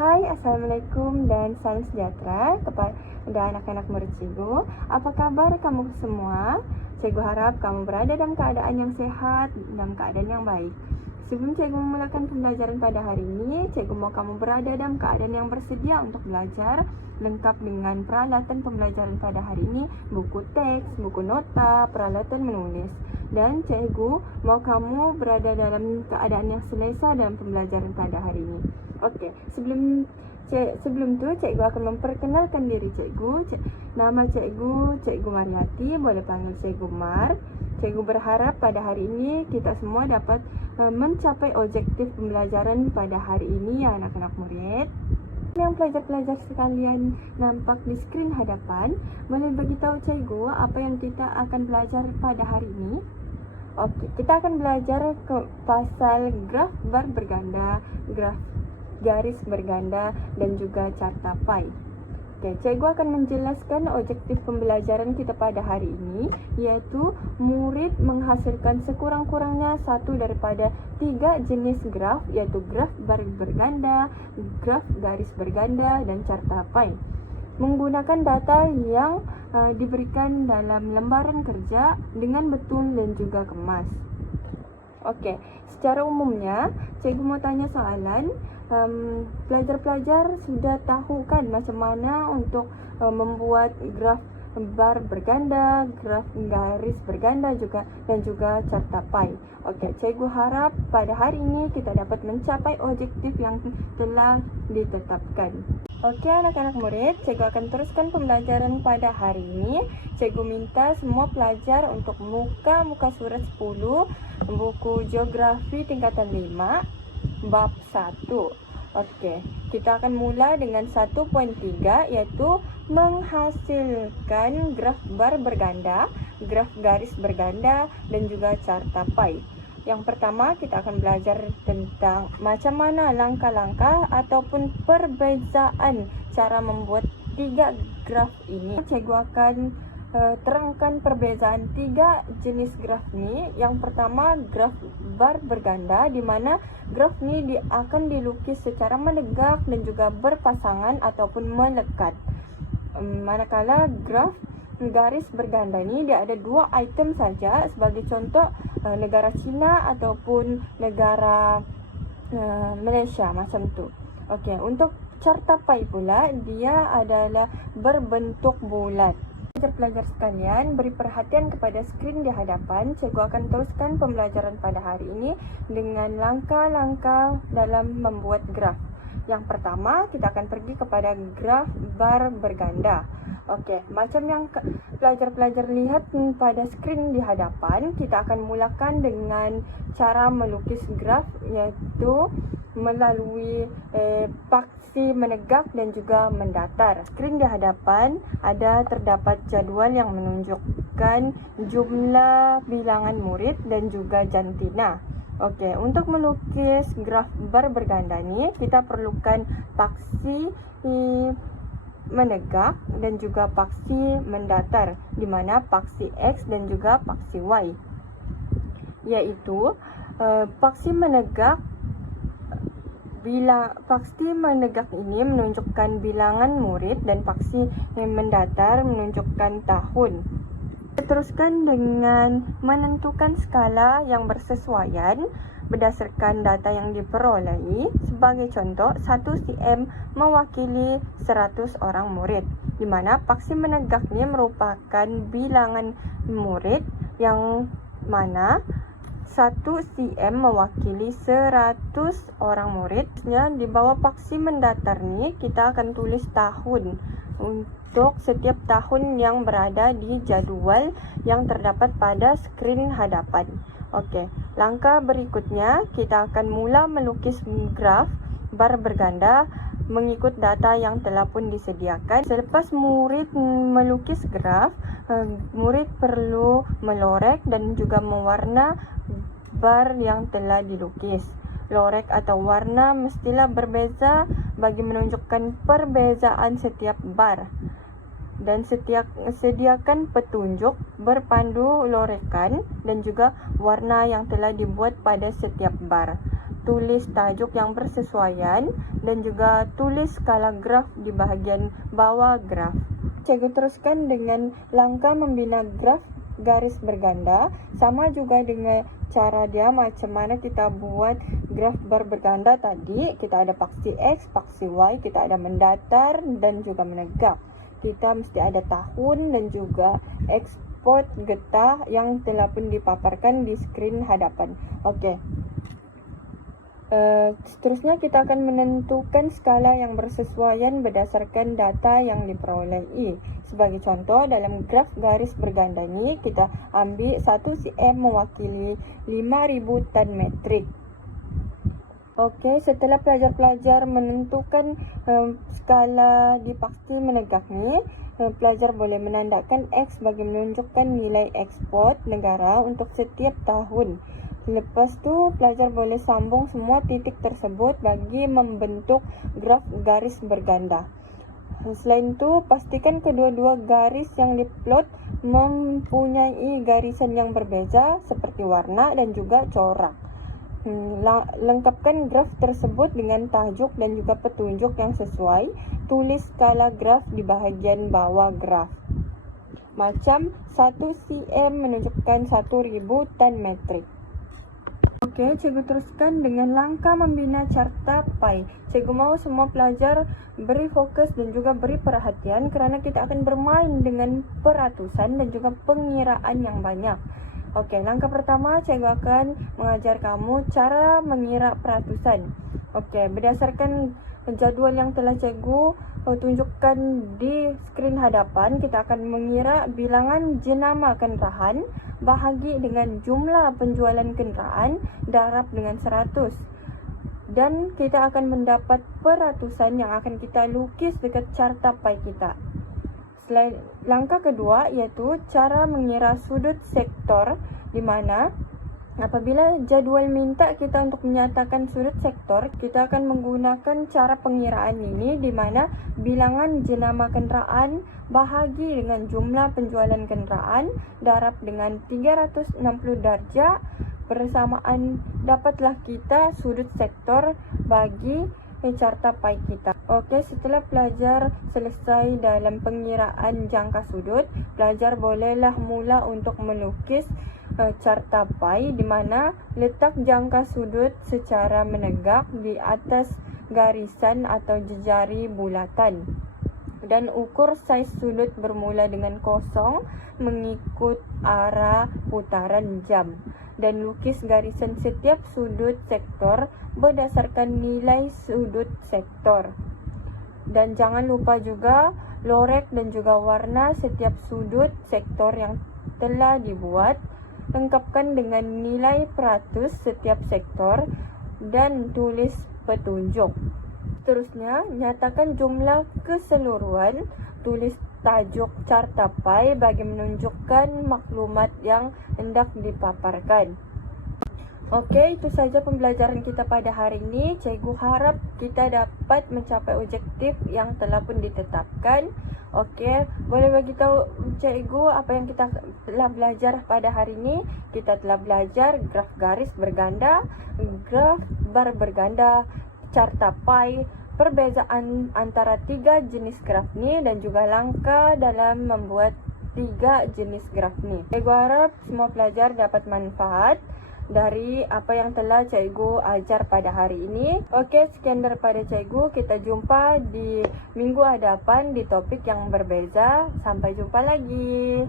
Hai, Assalamualaikum dan salam sejahtera kepada anak-anak murid cikgu. Apa kabar kamu semua? Cikgu harap kamu berada dalam keadaan yang sehat, dalam keadaan yang baik. Sebelum cikgu memulakan pembelajaran pada hari ini, cikgu mau kamu berada dalam keadaan yang bersedia untuk belajar, lengkap dengan peralatan pembelajaran pada hari ini, buku teks, buku nota, peralatan menulis. Dan cikgu mau kamu berada dalam keadaan yang selesa dalam pembelajaran pada hari ini. Okey, sebelum tu cikgu akan memperkenalkan diri cikgu. Nama cikgu Mariati, boleh panggil cikgu Mar. Cikgu berharap pada hari ini kita semua dapat mencapai objektif pembelajaran pada hari ini ya anak-anak murid. Yang pelajar-pelajar sekalian nampak di skrin hadapan, boleh beritahu cikgu apa yang kita akan belajar pada hari ini? Okey, kita akan belajar ke pasal graf bar berganda, graf garis berganda dan juga carta pi. Okey, cikgu akan menjelaskan objektif pembelajaran kita pada hari ini, iaitu murid menghasilkan sekurang-kurangnya satu daripada 3 jenis graf, iaitu graf bar berganda, graf garis berganda dan carta pi, menggunakan data yang diberikan dalam lembaran kerja dengan betul dan juga kemas. Okey, secara umumnya cikgu mau tanya soalan. Pelajar-pelajar sudah tahu kan macam mana untuk membuat graf bar berganda, graf garis berganda dan juga carta pi. Okey, cikgu harap pada hari ini kita dapat mencapai objektif yang telah ditetapkan. Okey anak-anak murid, cikgu akan teruskan pembelajaran pada hari ini. Cikgu minta semua pelajar untuk buka muka surat 10, buku geografi tingkatan 5, bab 1. Okey, kita akan mula dengan 1.3, iaitu menghasilkan graf bar berganda, graf garis berganda dan juga carta pi. Yang pertama, kita akan belajar tentang macam mana langkah-langkah ataupun perbezaan cara membuat 3 graf ini. Cikgu akan terangkan perbezaan 3 jenis graf ni. Yang pertama, graf bar berganda, di mana graf ni akan dilukis secara menegak dan juga berpasangan ataupun melekat. Manakala graf garis berganda ni dia ada 2 item saja, sebagai contoh negara China ataupun negara Malaysia macam tu. Okey, untuk carta pi pula dia adalah berbentuk bulat. Pelajar-pelajar sekalian, beri perhatian kepada skrin di hadapan. Cikgu akan teruskan pembelajaran pada hari ini dengan langkah-langkah dalam membuat graf. Yang pertama, kita akan pergi kepada graf bar berganda. Okey, macam yang pelajar-pelajar lihat pada skrin di hadapan, kita akan mulakan dengan cara melukis graf, iaitu melalui paksi menegak dan juga mendatar. Skrin di hadapan terdapat jadual yang menunjukkan jumlah bilangan murid dan juga jantina. Okey, untuk melukis graf bar berganda ni, kita perlukan paksi menegak dan juga paksi mendatar, di mana paksi X dan juga paksi Y. Iaitu paksi menegak ini menunjukkan bilangan murid dan paksi mendatar menunjukkan tahun. Teruskan dengan menentukan skala yang bersesuaian berdasarkan data yang diperolehi. Sebagai contoh, 1 cm mewakili 100 orang murid, di mana paksi menegak ini merupakan bilangan murid yang mana 1 cm mewakili 100 orang murid. Di bawah paksi mendatar ni kita akan tulis tahun untuk setiap tahun yang berada di jadual yang terdapat pada skrin hadapan. Okey, langkah berikutnya kita akan mula melukis graf bar berganda mengikut data yang telah pun disediakan. Selepas murid melukis graf, murid perlu melorek dan juga mewarna bar yang telah dilukis. Lorek atau warna mestilah berbeza bagi menunjukkan perbezaan setiap bar. Dan sediakan petunjuk berpandu lorekan dan juga warna yang telah dibuat pada setiap bar. tulis tajuk yang bersesuaian dan juga tulis skala graf di bahagian bawah graf. Cikgu teruskan dengan langkah membina graf garis berganda, sama juga dengan cara dia macam mana kita buat graf bar berganda tadi. Kita ada paksi X, paksi Y, kita ada mendatar dan juga menegak. Kita mesti ada tahun dan juga ekspor getah yang telah pun dipaparkan di skrin hadapan. Okey. Seterusnya kita akan menentukan skala yang bersesuaian berdasarkan data yang diperoleh. Sebagai contoh, dalam graf garis berganda ni kita ambil 1 cm mewakili 5,000 tan metrik. Okey, setelah pelajar-pelajar menentukan skala di paksi menegak ni, pelajar boleh menandakan X bagi menunjukkan nilai ekspor negara untuk setiap tahun. Lepas tu, pelajar boleh sambung semua titik tersebut bagi membentuk graf garis berganda. Selain itu, pastikan kedua-dua garis yang diplot mempunyai garisan yang berbeza seperti warna dan juga corak. Lengkapkan graf tersebut dengan tajuk dan juga petunjuk yang sesuai. Tulis skala graf di bahagian bawah graf. Macam 1 cm menunjukkan 1,000 tan metrik. Okey, cikgu teruskan dengan langkah membina carta pai. Cikgu mahu semua pelajar beri fokus dan juga beri perhatian kerana kita akan bermain dengan peratusan dan juga pengiraan yang banyak. Okey, langkah pertama cikgu akan mengajar kamu cara mengira peratusan. Okey, berdasarkan jadual yang telah cikgu tunjukkan di skrin hadapan, kita akan mengira bilangan jenama kenderaan bahagi dengan jumlah penjualan kenderaan darab dengan 100. Dan kita akan mendapat peratusan yang akan kita lukis dekat carta pai kita. Langkah kedua iaitu cara mengira sudut sektor, di mana apabila jadual minta kita untuk menyatakan sudut sektor, kita akan menggunakan cara pengiraan ini di mana bilangan jenama kenderaan bahagi dengan jumlah penjualan kenderaan darab dengan 360 darjah, bersamaan dapatlah kita sudut sektor bagi carta pai kita. Okey, setelah pelajar selesai dalam pengiraan jangka sudut, pelajar bolehlah mula untuk melukis carta pai di mana letak jangka sudut secara menegak di atas garisan atau jejari bulatan. Dan ukur saiz sudut bermula dengan kosong mengikut arah putaran jam. Dan lukis garisan setiap sudut sektor berdasarkan nilai sudut sektor. Dan jangan lupa juga lorek dan juga warna setiap sudut sektor yang telah dibuat. Lengkapkan dengan nilai peratus setiap sektor dan tulis petunjuk. Seterusnya, nyatakan jumlah keseluruhan. Tulis tajuk carta pai bagi menunjukkan maklumat yang hendak dipaparkan. Okey, itu saja pembelajaran kita pada hari ini. Cikgu harap kita dapat mencapai objektif yang telah pun ditetapkan. Okey, boleh bagi tahu cikgu apa yang kita telah belajar pada hari ini? Kita telah belajar graf garis berganda, graf bar berganda, carta pai, perbezaan antara 3 jenis graf ni dan juga langkah dalam membuat 3 jenis graf ni. Cikgu harap semua pelajar dapat manfaat dari apa yang telah cikgu ajar pada hari ini. Okey, sekian daripada cikgu. Kita jumpa di minggu hadapan di topik yang berbeza. Sampai jumpa lagi.